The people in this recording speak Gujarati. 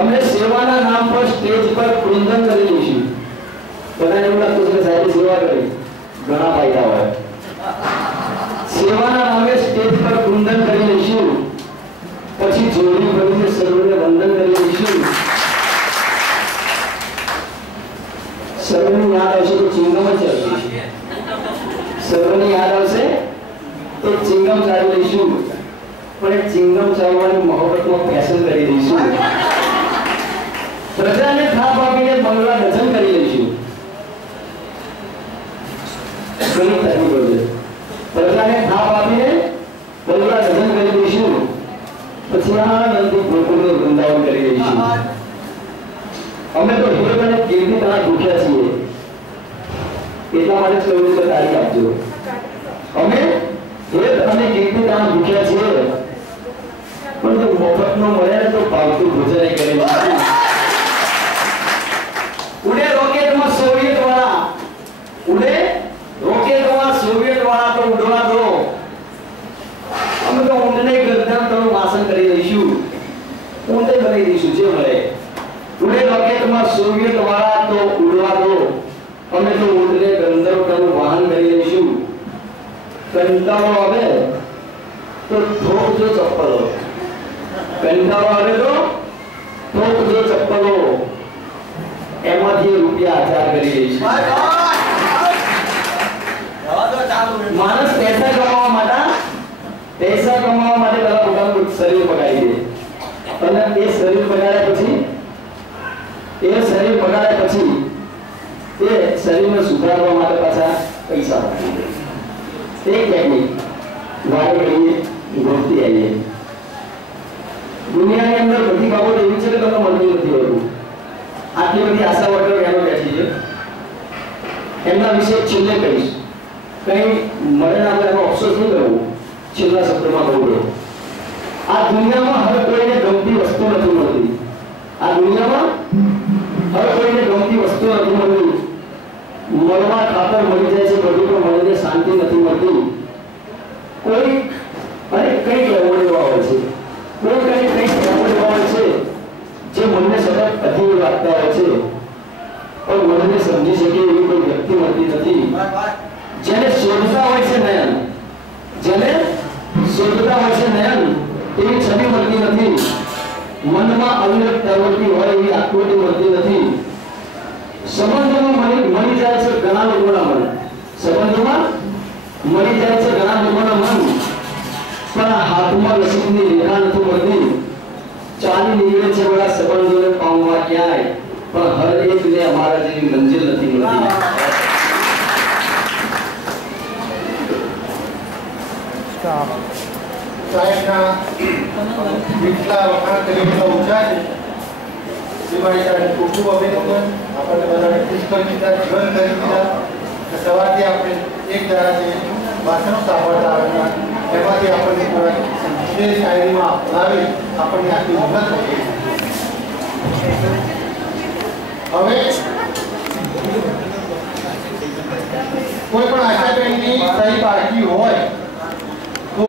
અમે સેવાના નામ પર સ્ટેજ પર કૃંદન કરી લઈશું. બધાને એવું લાગતું છે કે સાહેબ સેવા કરી, ઘણા ફાયદા હોય. સેવાના નામે સ્ટેજ પર કૃંદન કરી લઈશું, પછી જોડી ભરીને સર્વને વંદન કરી લઈશું. સર્વની યાદ આવશે તો ચિંગમ જ ચાલશે. સર્વની યાદ આવશે તો ચિંગમ ચાલી લઈશું, પણ એ ચિંગમ ચાલવાની મોહબ્બતમાં ફેશન કરી દઈશું. પ્રજાને થાપ આપીને બંગલા રચન કરી લઈશું. ઘણી તકલીફો છે. પ્રજાને થાપ આપીને બંગલા રચન કરી દઈશું, પછી આનંદથી ગોકુળનું વૃંદાવન કરી દઈશું. અમે તો હેત અને કીર્તિ તણા ભૂખ્યા છીએ, એટલા માટે કહ્યું કે તારીખ આપજો. અમે હેત અને કીર્તિ તણા ભૂખ્યા છીએ, પણ જો મફતનો મળે તો ભાવતું ભોજન કરી દઈશું. ઉડે રોકેટમાં સોવિયત વાળા, ઉડે રોકેટમાં સોવિયત વાળા તો ઉડવા દો. અમે તો ઊંડને ગરદન તો વાસન કરી દઈશું, ઊંડે બનાવી દઈશું જે મળે. ઉડે રોકેટમાં સોવિયત વાળા તો ઉડવા દો, અમે તો ઊંડને ગંધર્વનું વાહન કરી દઈશું. કંટાળો આવે તો ઠોકજો ચપ્પલો, કંટાળો આવે તો ઠોકજો ચપ્પલો, એમાંથી રૂપિયા 1000 કરી દઈશું. માણસ પૈસા કમાવા માટે પેલા પોતાનું શરીર પગાડી દે, અને એ શરીર પગાડ્યા પછી એ શરીરને સુધારવા માટે પાછા પૈસા પગાડી દે. તે ટેકનિક વારે ઘડીએ ગોતતી આવીએ. દુનિયાની અંદર બધી બાબત એવી છે કે તમને મળતું નથી હોતું. આટલી બધી આશા વર્કર એનો બેઠી છે, એમના વિશે છેલ્લે કહીશ. કઈ મળે ના આપણે એનો અફસોસ નહીં કરવું. છેલ્લા શબ્દમાં કહું છું, આ દુનિયામાં હર કોઈને ગમતી વસ્તુ નથી મળતી. આ દુનિયામાં હર કોઈને ગમતી વસ્તુ નથી મળતી. મળવા ખાતર મળી જાય છે બધું, પણ મળીને શાંતિ નથી મળતી. કોઈ અને કંઈક એવોર્ડ એવા હોય છે, કોઈ કંઈક એવોર્ડ એવા હોય છે જે મનને સતત અધીર રાખતા હોય છે, પણ મનને સમજી શકે એવી કોઈ વ્યક્તિ મળતી નથી. જેને શોધતા હોય છે નયન, જેને શોધતા હોય છે નયન, એવી છબી મળતી નથી. મનમાં અવિરત પ્રવૃત્તિ હોય એવી આકૃતિ મળતી નથી. સંબંધોમાં મળી જાય છે ઘણા લોકોના મન, સંબંધોમાં મળી જાય છે ઘણા લોકોના મન, પણ હાથમાં નસીબની રેખા નથી મળતી. ચાલી નીકળે છે બધા સંબંધોને પામવા ક્યાંય, પણ હર એકને અમારા જેવી મંજિલ નથી મળતી. સાહેબના કેટલા વખાણ કરીને ઊંચા છે. દિવાળી સાહેબ ખૂબ ખૂબ અભિનંદન. આપણને બધાને ખુશ કરી દીધા, જીવન કરી દીધા. સવારથી આપણે એક જરા જે ભાષણો સાંભળતા હતા એમાંથી આપણને જે શાયરીમાં અપનાવી આપણને આટલી મદદ થઈ.